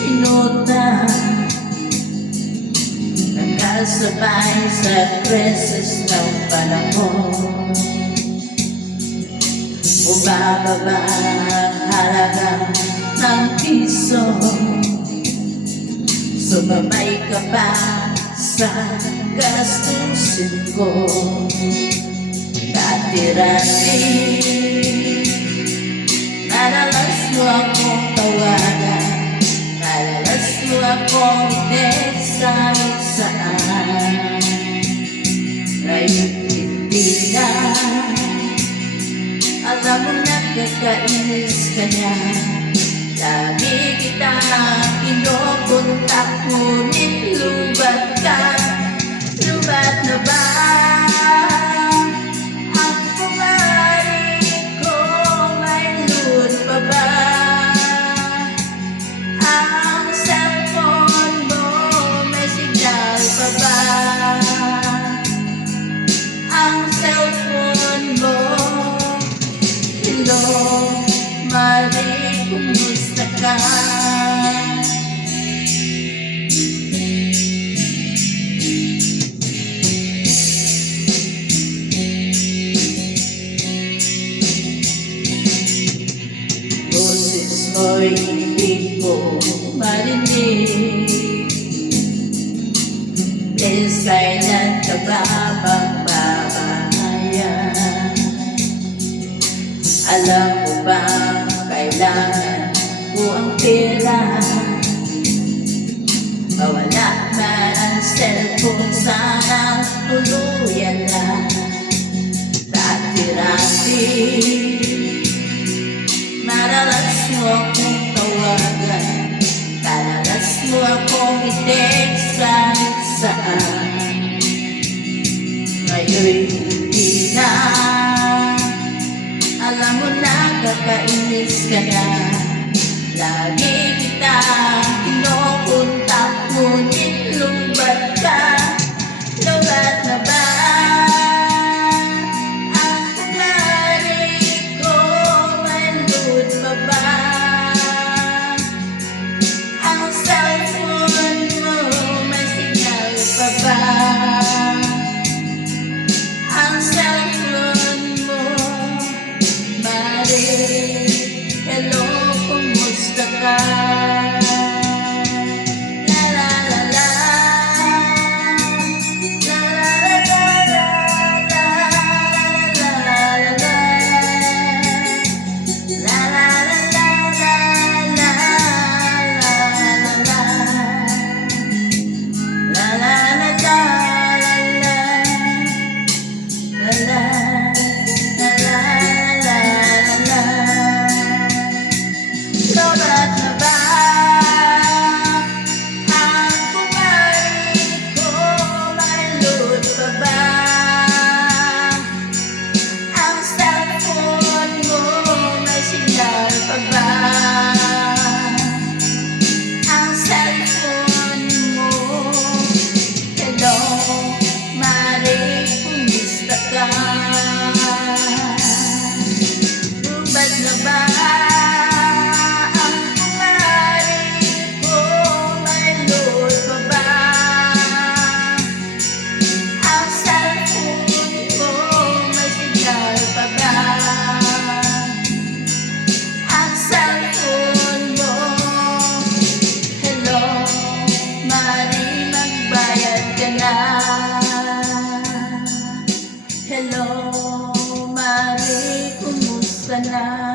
minuta, nagkasabay sa krisis ng panahon. Bumababa ang halaga ng piso, sumabay ka pa sa gastusin ko. Dati-dati nadalas mo akong tawagan, nadalas mo akong i-text kahit saan. Ngayon hindi na, alam mo nagkakainis ka na. Lagi kita kinukontak, ngunit lubat ka. Lubat na ba ang kumari ko? May load pa ba ang cellphone mo? May signal pa ba ang cellphone mo? Hello, Mari, kumusta ka? Boses mo'y hindi ko marinig. Please, kailan ka ba magbabahayan? Alam mo ba, kailangan ko ang pera. Mawala man ang cellphone, sana tuluyan na. Dati-dati madalas mo akong tawagan, madalas mo akong i-text kahit saan. Ngayon hindi na, alam mo nakakainis ka na. Lagi kita kinukontak, ngunit lubat ka. Lubat na ba ang kumari ko? May load pa ba ang cellphone mo? May signal pa ba ang cellphone mo? Hello, kumusta ka? La la la la, la la la la, la la la la, la la la la, la la la la, la la. Lubat na ba ang kumari ko? May load pa ba ang cellphone mo? May signal pa ba ang cellphone mo? Hello, Mari, kumusta ka? Lubat na ba Hello, Mari, kumusta na?